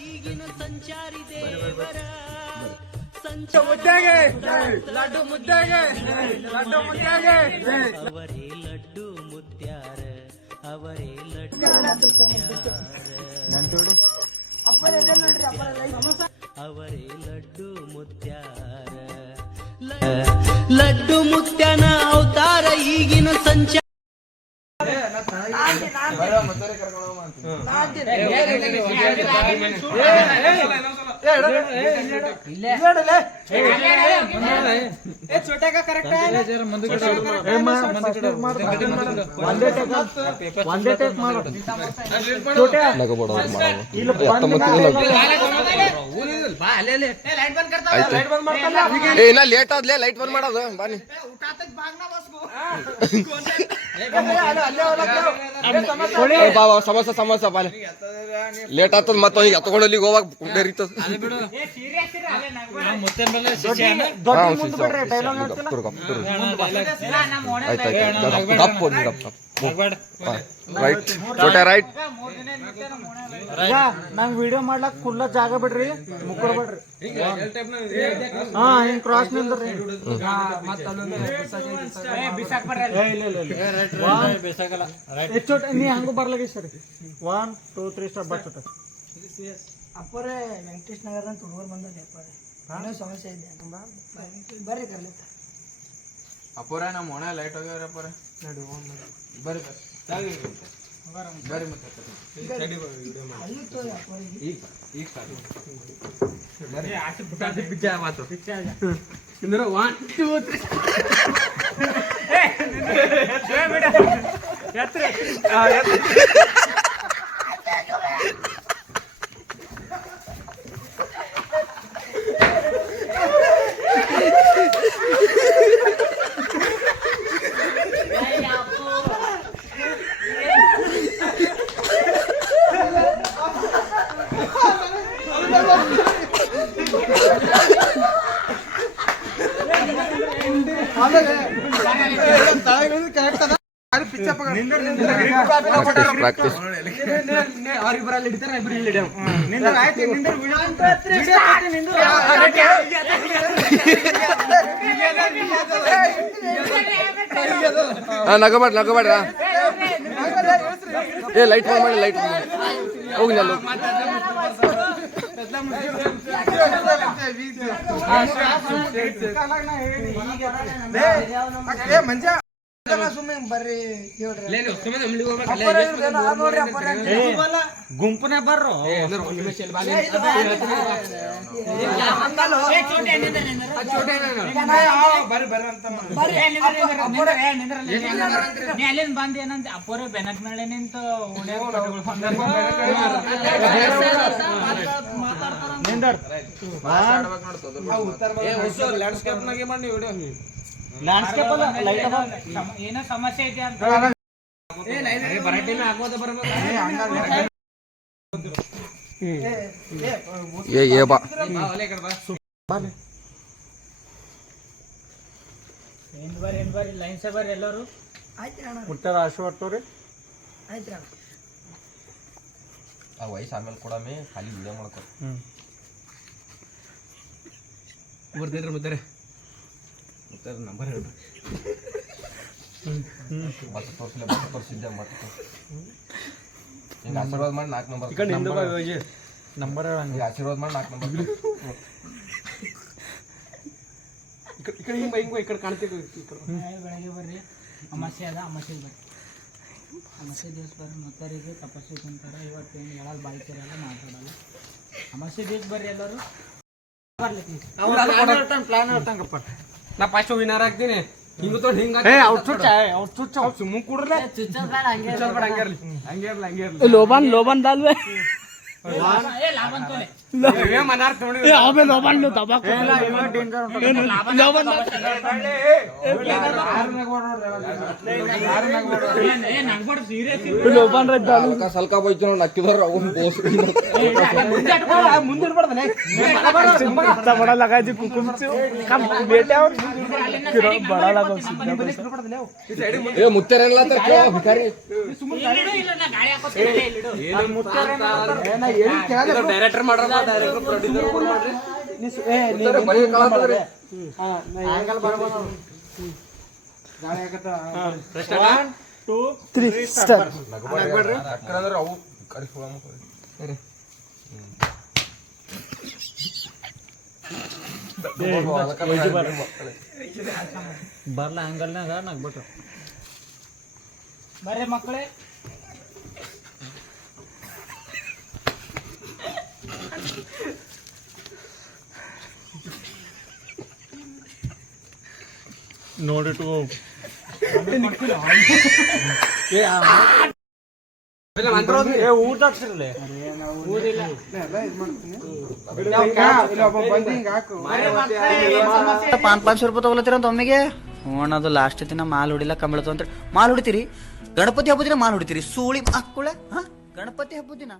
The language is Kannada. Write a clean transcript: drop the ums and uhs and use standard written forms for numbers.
ಈಗಿನ ಸಂಚಾರಿ ದೇವರ ಮುದ್ದಾಗೆ ಲಡ್ಡು ಮುದ್ದಾಗೆ ಲಡ್ಡು ಮುದ್ದಾಗೆ ಅವರೇ ಲಡ್ಡು ಮುತ್ಯಾರ ಅವರೇ ಲಡ್ಡು ಅವರೇ ಲಡ್ಡು ಮುತ್ಯಾರ ಲಡ್ಡು ಮುತ್ಯನ ಅವತಾರ ಈಗಿನ ಸಂಚಾರ ಲೇಟ್ ಆದ್ಲೇ ಲೈಟ್ ಬಂದ್ ಮಾಡೋದು ಬನ್ನಿ ಸಮೋಸ ಸಮೋಸ ಬಾಲೆ ಲೇಟ್ ಆಗ್ತದ ಮತ್ತ ಈಗ ತಗೊಂಡಲ್ಲಿ ಹೋಗಾಗ ಬೇರಿತದ ರೈಟ್ ಚೋಟ ರೈಟ್ ನಂಗ್ ವಿಡಿಯೋ ಮಾಡ್ಲಕ್ ಫುಲ್ಲ ಜಾಗ ಬಿಡ್ರಿ ಮುಕ್ಕಡ್ ಬಿಡ್ರಿ ಹಾ ಹಿಂಗ್ ಕ್ರಾಸ್ ನಿಂದ್ರಿ ನೀ ಹಂಗ ಬರ್ಲಾಗಿ ಸರಿ 1 2 3 ಸ್ಟಾರ್ಟ್ ಬರ್ತ ಅಪ್ಪರೇ ವೆಂಕಟೇಶ್ ನಗರ ತುಡುಗರ್ ಬಂದ ಏನೋ ಸಮಸ್ಯೆ ಇದೆ ತುಂಬಾ ಬರ್ರಿ ಕರ್ಲಿ ಅಪ್ಪರ ನಮ್ಮ ಮೊಣ ಲೈಟ್ ಹೋಗ್ಯಾರ ಅಪ್ಪರ ಬರ್ರಿ ಬರ್ರಿ ಮತ್ತೆ ಇಂದ್ರ 1 2 3 ಪ್ರಾಕ್ಟೀಸ್ ನಗಬೇಡ ನಗಬೇಡ್ರ ಏ ಲೈಟ್ ಆನ್ ಮಾಡಿ ಲೈಟ್ ಹೋಗಿ ನಾನು ಮಂಜ ಸುಮ್ಮನೆ ಬರ್ರಿ ಗುಂಪುನೇ ಬರ್ರು ಅಲ್ಲಿಂದ ಬಂದ ಏನಂತ ಅಪ್ಪರ ಬೆನಕ್ನಳ್ಳಿ ನಿಂತ ಏನೋ ಸಮಸ್ಯೆ ಐತಿ ಅಂತ ಬರ್ರಿ ಲೈನ್ ಸೇ ಬರ್ರಿ ಎಲ್ಲರೂ ಮುಟ್ಟಾರ ಆಶೀರ್ವಾದ ಆಯ್ತು ಆ ವಯಸ್ಸು ಆಮೇಲೆ ಕೊಡಮೆ ಖಾಲಿ ವಿಡಿಯೋ ಮಾಡ್ಕೊ ಬರ್ತಿದ್ರ ಮುದ್ದಾರೆ ಮುತ್ತಾರ ನಂಬರ್ ಹೇಳ್ರಿ ಮತ್ತೆ ತೋರಿಸಿದ್ದೆ ಮತ್ತೆ ಹಿಂಗೆ ಆಶೀರ್ವಾದ ಮಾಡಿ 4 ನಂಬರ್ ನಂಬರ್ ಆಶೀರ್ವಾದ ಮಾಡಿ 4 ನಂಬರ್ ಈ ಕಡೆ ಹಿಂಗೆ ಈ ಕಡೆ ಕಾಣ್ತೀವಿ ಬೆಳಗ್ಗೆ ಬರ್ರಿ ಅಮಾಸೆ ಅದ ಅಮಾಸೆಗೆ ಬರ್ರಿ ಅಮಾಸೆ ದಿವಸ ಬರ್ರಿ ಮೊತ್ತರಿಗೆ ತಪಸ್ಸು ಕುಂತಾರ ಇವತ್ತೇನು ಹೇಳಲ್ಲ ಬಾಯ್ತಿರಲ್ಲ ಮಾತಾಡಲ್ಲ ಅಮಾಸೆ ದಿವಸ ಬರ್ರಿ ಎಲ್ಲರೂ ಪ್ಲಾನ್ ಹೇಳ್ತಂಗಪ್ಪ ನಾ ಫಸ್ಟ್ ವಿನರ್ ಆಗ್ತೀನಿ ಹಿಂಗ ತೊಗೊಂಡು ಹಿಂಗ ಸುಮ್ಮನೆ ಕೂಡ್ರಲ್ಲ ಹಂಗೆ ಲೋಬನ್ ಲೋಬನ್ ದಾಲ್ವೆ ನಗ್ಬಾರ್ದು ಸೀರಿಯಸ್ ಸಲ್ಕ ಬೈತು ನಾವು ನಕ್ಕಿದಾರ ಅವ್ನು ಬೋಸ್ बड़ा लगा जी कुकुम से कम बेटे और बड़ा लगा ಏ ಮುತ್ತೇರಲ್ಲ ಭಿಕಾರಿ ಡೈರೆಕ್ಟರ್ ಮಾಡ್ರ ಅಂದ್ರೆ ಅವು ಕರಿಸ್ಕೊಳ ಬರ್ಲ ಹಂಗಲ್ನಾಗ ನಗ್ಬಿಟ್ರು ಬರ್ರಿ ಮಕ್ಕಳೇ ನೋಡಿಟ್ಟು ಊಟ ಹಾಕ್ಸಿರಲ್ಲ ₹500 ತಗೊಳತ್ತೀರ ಅಂತ ಒಮ್ಮೆಗೆ ಅದು ಲಾಸ್ಟ್ ದಿನ ಮಾಲ್ ಹೊಡಿಲ್ಲ ಕಂಬಳತು ಅಂತ ಮಾಲ್ ಹೊಡಿತೀರಿ ಗಣಪತಿ ಹಬ್ಬದ ದಿನ ಮಾಲ್ ಹೊಡಿತೀರಿ ಸೂಳಿ ಮಕ್ಕಳ ಗಣಪತಿ ಹಬ್ಬದ ದಿನ